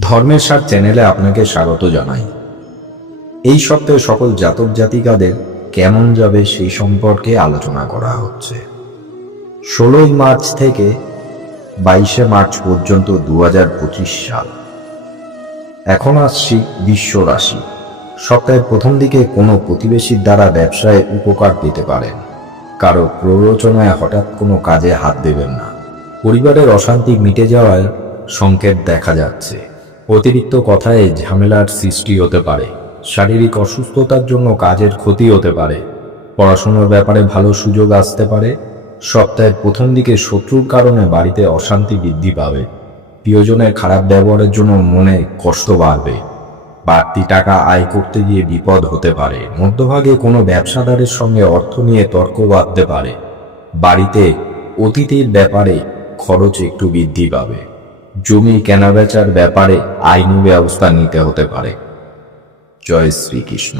ধর্মের সার চ্যানেলে আপনাকে স্বাগত জানাই। এই সপ্তাহে সকল জাতক জাতিকাদের কেমন যাবে সেই সম্পর্কে আলোচনা করা হচ্ছে। 16ই মার্চ থেকে 22শে মার্চ পর্যন্ত 2025 সাল। এখন আসছি বিশ্ব রাশি। সপ্তাহের প্রথম দিকে কোনো প্রতিবেশীর দ্বারা ব্যবসায় উপকার পেতে পারেন। কারো প্ররোচনায় হঠাৎ কোনো কাজে হাত দেবেন না। পরিবারের অশান্তি মিটে যাওয়ার সংকেত দেখা যাচ্ছে। অতিরিক্ত কথায় ঝামেলার সৃষ্টি হতে পারে। শারীরিক অসুস্থতার জন্য কাজের ক্ষতি হতে পারে। পড়াশোনার ব্যাপারে ভালো সুযোগ আসতে পারে। সপ্তাহের প্রথম দিকে শত্রুর কারণে বাড়িতে অশান্তি বৃদ্ধি পাবে। প্রিয়জনের খারাপ ব্যবহারের জন্য মনে কষ্ট বাড়বে। বাড়তি টাকা আয় করতে গিয়ে বিপদ হতে পারে। মধ্যভাগে কোনো ব্যবসাদারের সঙ্গে অর্থ নিয়ে তর্ক বাঁধতে পারে। বাড়িতে অতিথির ব্যাপারে খরচ একটু বৃদ্ধি পাবে। জমি কেনাবেচার ব্যাপারে আইনি ব্যবস্থা নিতে হতে পারে। জয় শ্রীকৃষ্ণ।